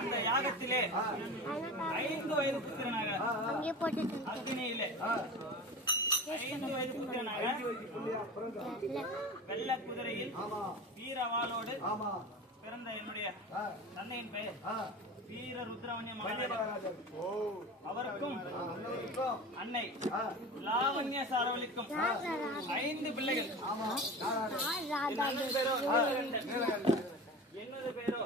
அந்த யாகத்திலே 5 வயது புத்திரனாக அக்னியிலே 5 வயது புத்திரனாக வெள்ள குதிரையில் வீரவாளோடு பிறந்த என்னுடைய தந்தையின் பெயர் வீர ருத்ரவன்ய மகாராஜர். அவருக்கும் அன்னை லாவண்ய சாரவலிக்கும் 5 பிள்ளைகள். என்னது பேரோ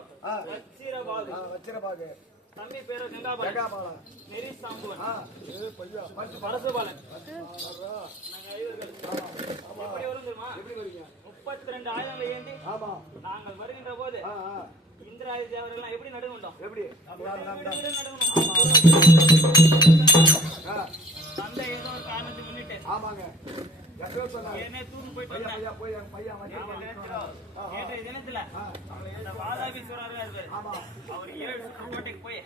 வச்சிரபாகு, தம்பி பேரோ கங்காபாலன், நெரி சாம்புவன், பரசுபாலன். எப்படி வரும் தெரியுமா? 32 ஆயுதங்களை ஏந்தி நாங்கள் வருகின்ற போது இந்திராதி தேவர்கள் எப்படி நடுங்கொண்டோம்? எப்படி தந்தை ஏதோ ஒரு காரணத்தை முன்னிட்டு தூக்கு போயிட்டு நேற்றைய தினத்துல இந்த வாதாபீஸ்வரர் இருக்காரு. அவர் 7 கோட்டைக்கு போய்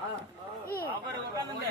அவர் உட்கார்ந்து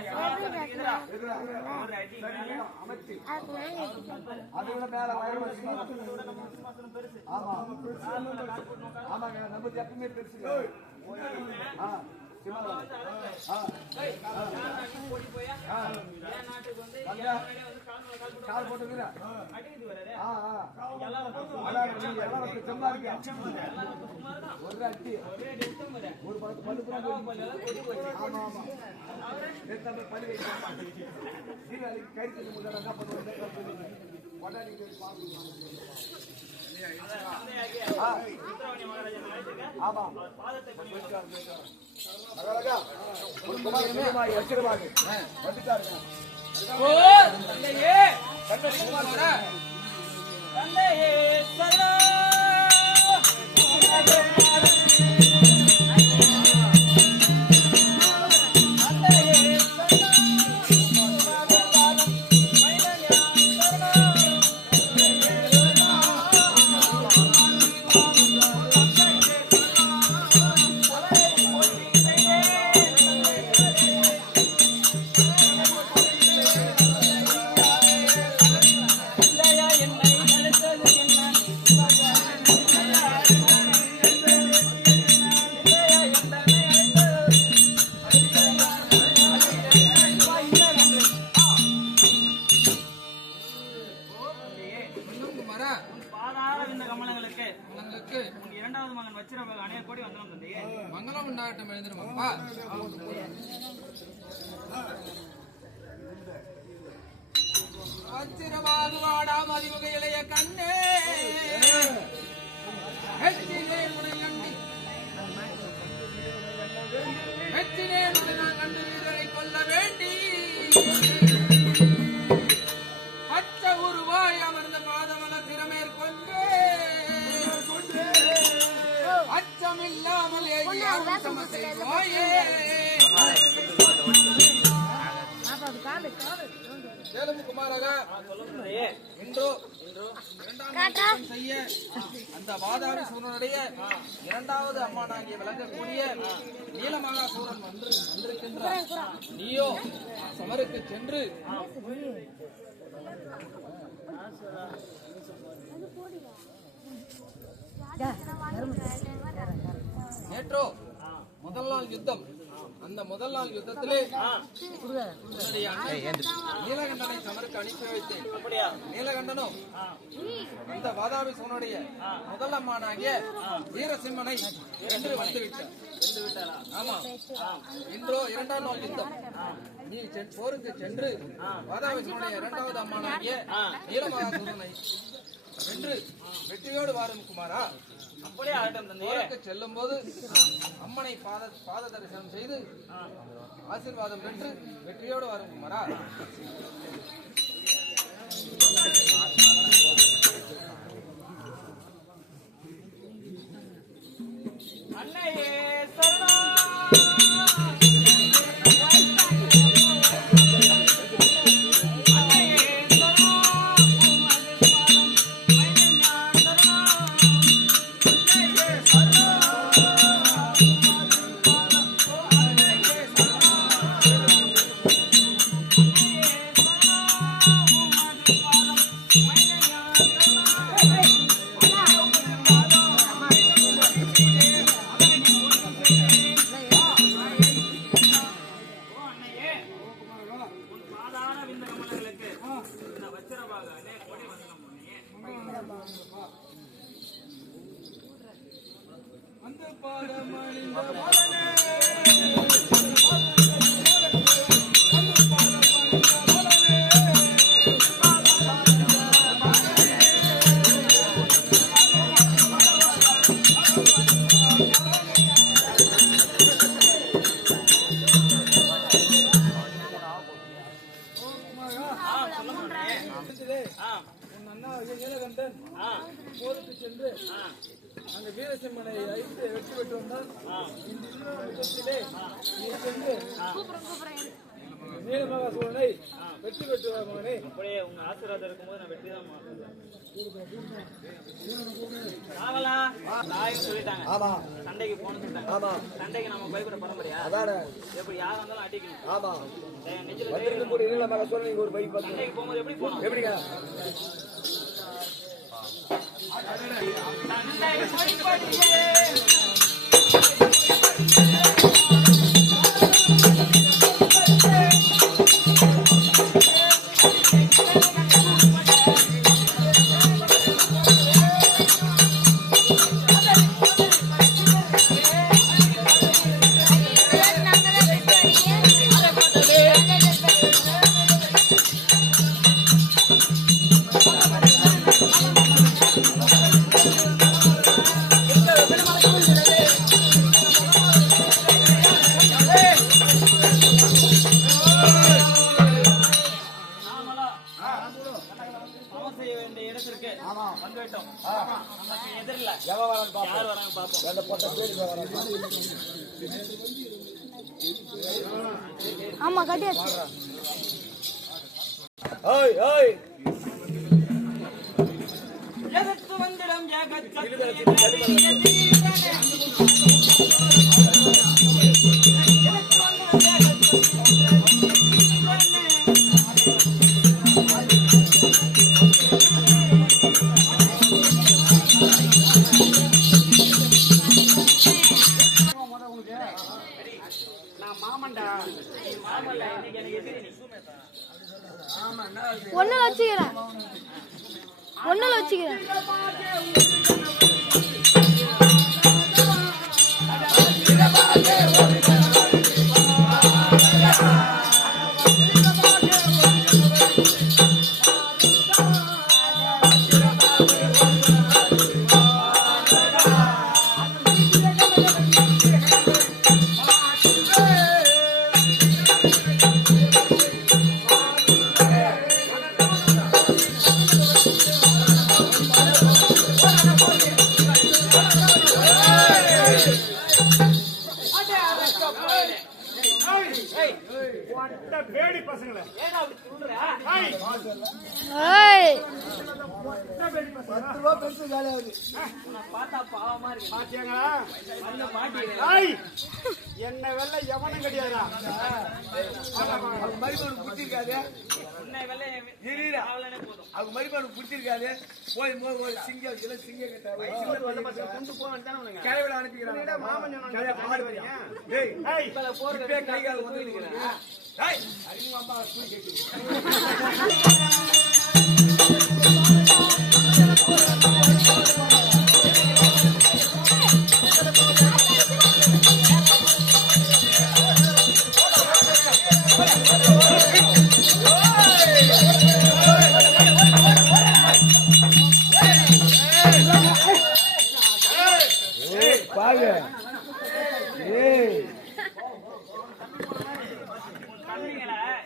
இரண்டாவது மகன் வச்சிரபாகு அநேக கோடி வந்தனம் தந்தையே. மங்களம் உண்டாகட்டும். எழுந்திருமா. வச்சிரபாகு வாடா மதிமுக இளைய கண்ணே, கண்டு வீரரை கொல்ல வேண்டி அச்ச உருவாய் அமர்ந்த பாதமல திறமேற்கொண்டு அச்சமில்லாமல் செய்ய அந்த வாதாபி சூரனுடைய 2வது அம்மானாகிய விளங்கக்கூடிய நீலமகா சூரன் வந்திருக்கின்றார். நீயோ சமருக்கு சென்று நேற்றோ முதல் நாள் யுத்தம். அந்த முதல் நாள் யுத்தத்திலே நீலகண்டனை சமருக்கு அனுப்பி வைத்தேன். நீலகண்டனும் அந்த வாதாபி சோனுடைய முதல் அம்மானாகிய வீரசிம்மனை என்று வந்துவிட்டார். ஆமா, இன்றோ 2ஆம் நாள் யுத்தம். நீ போருக்கு சென்று வாதாபி சோனுடைய 2வது அம்மானாகிய நீலமகாசூரனை வென்று வெற்றியோடு வாரும் குமாரா. அப்படியே ஆகட்டும் தந்தையே. செல்லும் போது அம்மனை பாத தரிசனம் செய்து ஆசீர்வாதம் பெற்று வெற்றியோடு வரும் குமாரா. அன்னையே சரணா. போருக்கு சென்று அங்க வீரசிம்மனை அழைத்து வெற்றி பெற்று வந்தால் நீ சென்று நீலமகா சோழனை வெற்றி பெற்று மகனே. அப்படியே உங்க ஆசீர்வாதம் இருக்கும்போது நான் வெற்றி தான் சொல்லிட்டாங்க. சண்டைக்கு போன சொல்லிட்டாங்க. சண்டைக்கு நம்ம பயப்பட பரம்பரையா எப்படி யாரா இருந்தாலும் அடிக்கணும். சண்டைக்கு போகும்போது எப்படி போனோம்? எப்படிங்க ஆமா கட்டியாச்சு. ஜகத்து வந்திடம் ஒண்ணுல வச்சுக்கிறேன். என்ன வெள்ள எவனும் கிடையாதா? மருமகன் பிடிச்சிருக்காது. அவங்க மருமகன் பிடிச்சிருக்காது. போய் சிங்கம் கொண்டு போவான்னு கிளவில அனுப்பிக்கிறாங்க. கை கால வந்து அம்மா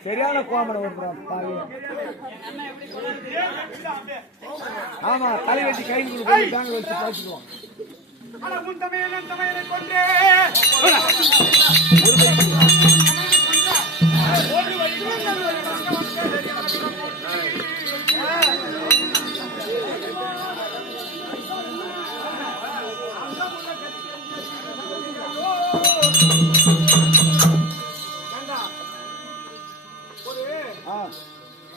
சரியான கோமனை வருகிறான். ஆமா, தலை வெட்டி கை பேங்க் வச்சு பார்த்துக்குவோம்.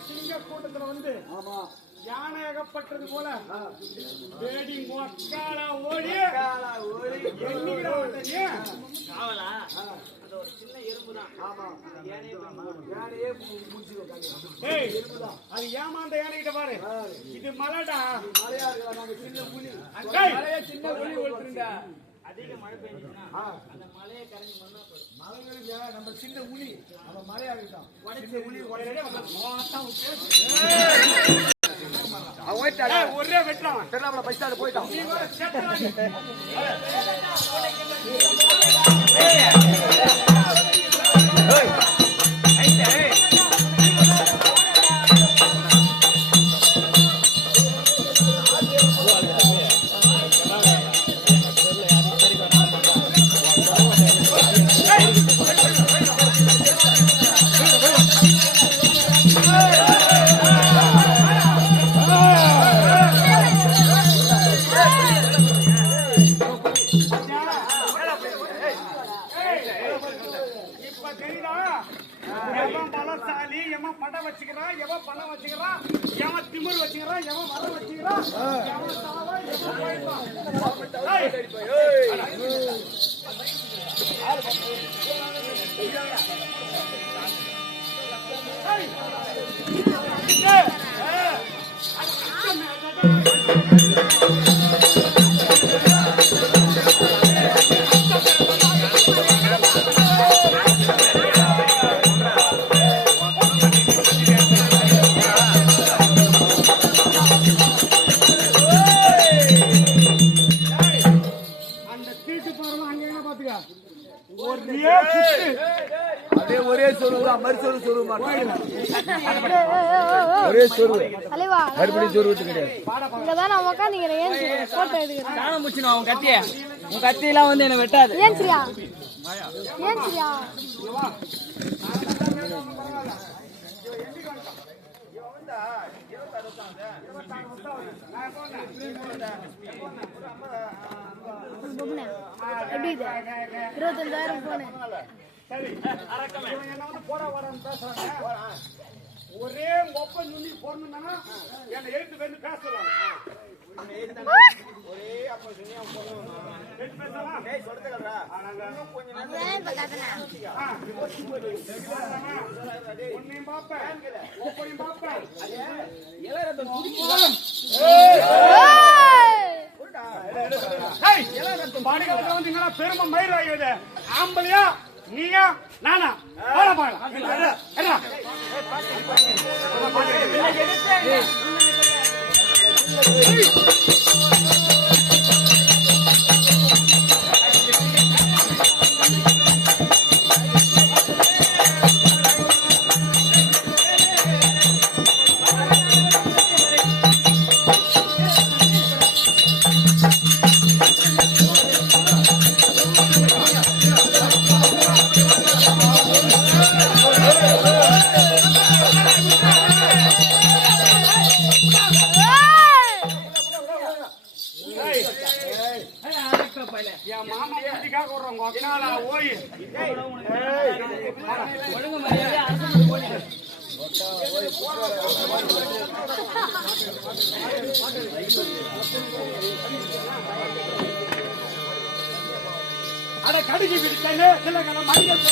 சிங்க கூட்டத்துல வந்து யானை அகப்பட்டது போல வேடி ஓடி ஒரு சின்ன எறும்பு தான். அது ஏமாந்த யானை கிட்ட பாரு. இது மலைடா. சின்ன புலி ஒழுத்துருந்தா அதிக மழை பெஞ்சுச்சுன்னா அந்த மலையை கரைஞ்சி மண்ணா போயிடும். மலைகளுக்கு நம்ம சின்ன உளி நம்ம மலையாகிட்டோம் சின்ன உளி ஒரே வெட்டுறான் தெரியல பைசா போயிட்டான். படம் வச்சுக்கிறான் எவன் பணம் வச்சுக்கிறான் எவன் திமிர் வச்சுக்கிறான் எவன் வர வச்சுக்கிறான் எவன் சாவா ஒரே சொல்லுதான் மறுசொல்லு சொல்ல மாட்டேன். ஒரே சொல்லு மறுபடியும் சொல்லுவது கிடையாது. இங்கதான் நான் உட்காந்துக்கிறேன். போட்டோ எடுக்கிறேன். காண முச்சுனா உன் கத்திய உன் கத்தியெல்லாம் வந்து என்ன வெட்டாது. ஏன் சரியா ஏன் சரியா எப்படி இது 25,000 போனேன். ஒரே ஒப்ப சொல்லி போடணும்னா என்ன எழுத்து வந்து பேசலாம். ஒரே அப்ப சொல்லி பெருமை மயிர் ஆகியது ஆம்பளையா நீயா நானா அட கடுகி விட்டேன் சில கணம் மஞ்சள்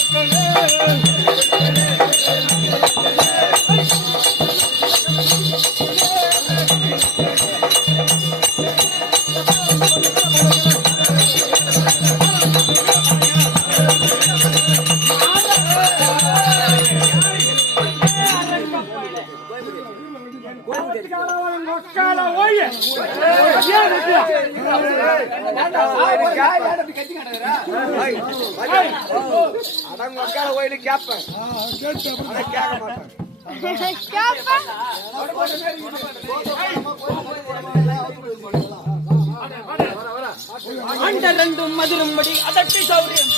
கேப்பேன் கேட்க மாட்டேன். அந்த ரெண்டும் மதுரும்படி அதட்டி சௌரியம்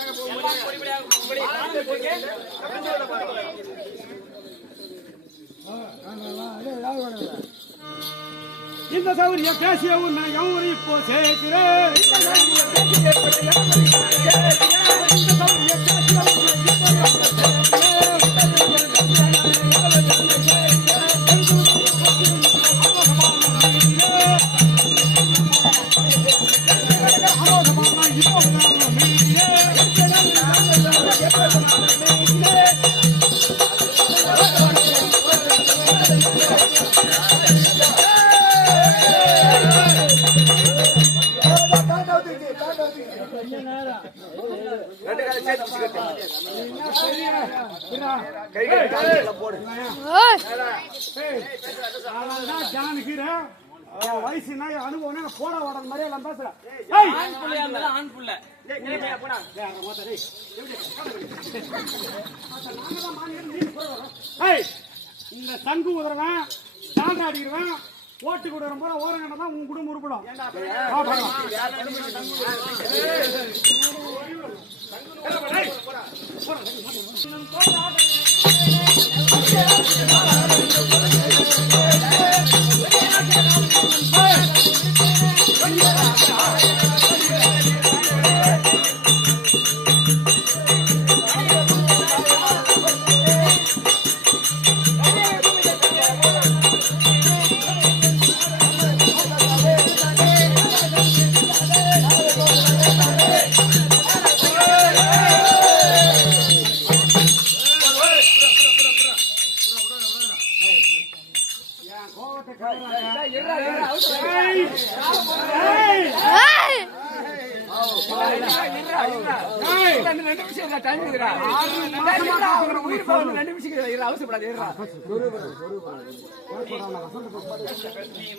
பொடிபடியாக போகும். எல்லாம் பொடிபடியாக போகும்படி நானும் இருக்கேன். இந்த சௌரிய பேசியவும் நான் எவரு இப்போ சேர்க்கிறேன். வயசு அனுபவம் போட ஓட மாதிரி எல்லாம் பேசுறேன். ஆண் புள்ளையா இருந்தாலும் ஆண் புள்ள. இந்த சங்கு உதறவன் டாங்க அடிக்கிறவன் ஓட்டு கொடுக்குற போற ஓரங்கன தான் உன் குடும்பம் உருப்படும்.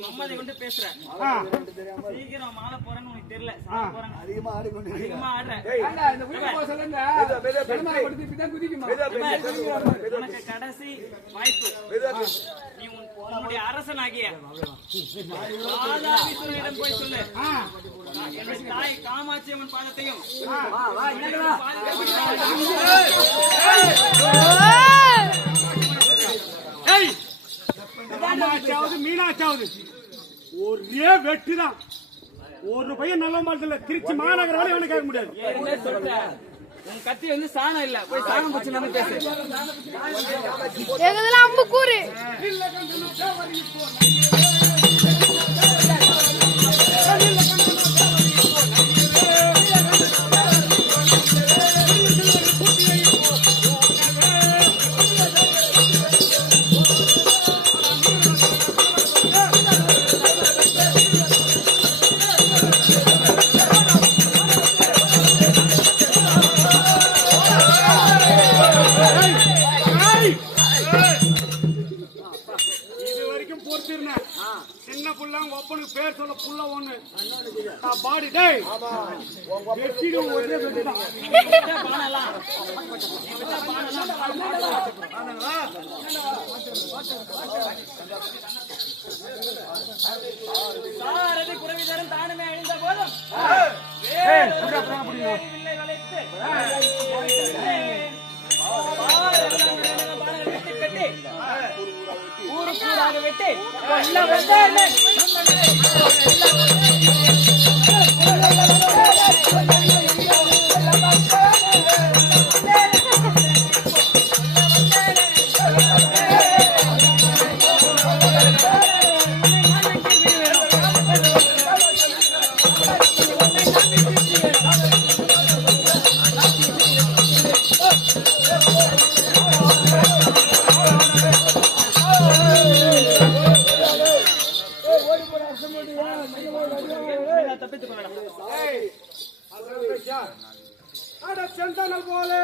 மம்மதை கொண்டு பேசுற சீக்கிரம் மாலை போறேன்னு உனக்கு தெரியல. அதிகமா உனக்கு கடைசி வாய்ப்பு. நீ உன்னுடைய அரசனாகிய ராஜாதீஸ்வரனிடம் போய் சொல்லு. என்னுடைய தாய் காமாட்சி அம்மன் பாதத்தையும் மீனாச்சாவது ஒரே வெட்டுதான். ஒரு பையன் நல்ல மாட்டல திருச்சி மாநகரால அவனை கேட்க முடியாது. உன் கத்தி வந்து சாணம் இல்ல, போய் சாணம் பூச்சி நம்ம பேசு. எங்கதெல்லாம் அம்பு கூறு சின்ன புள்ள ஒப்பனுக்கு பேர் சொல்ல புள்ள ஒண்ணு பாடி டேய் வெட்டிடும் ஒரே வெட்டுதான். சாரதி குறவிதரும் தானுமே அழிந்த போதும் கட்டி ஊருக்கூடாக வெட்டி கொல்ல வந்தானே. செந்தனல் போலே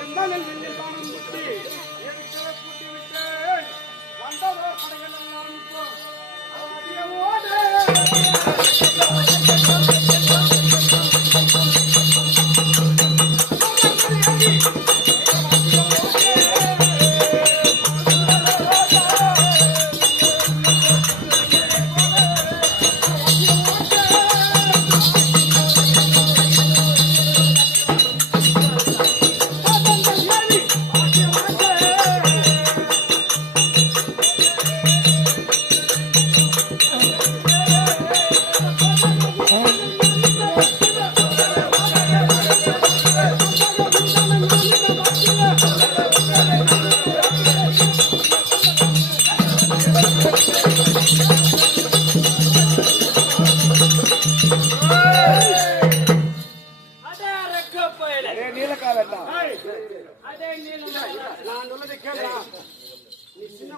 எந்த நெல்லில் தானும் முட்டி குட்டி விட்டேன் வந்ததோ கடைகள் எல்லாம் ஓடு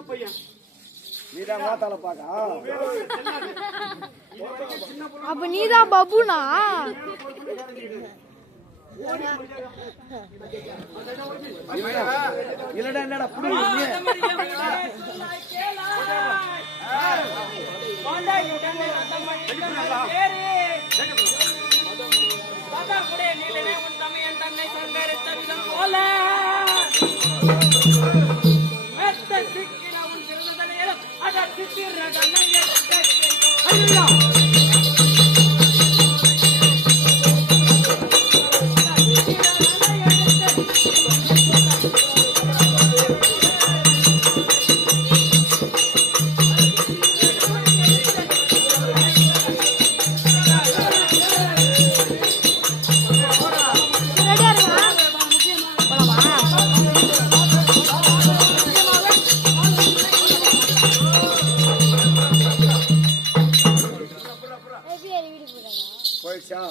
பையன் நீதான் மாத்தால பாக்க அப்ப நீதான் பபுனா? இல்லடா என்னடா புடி ரெடியா இருக்கா? போலாமா? எப்படி வீடு போயிட்டாங்க? போயிடுச்சா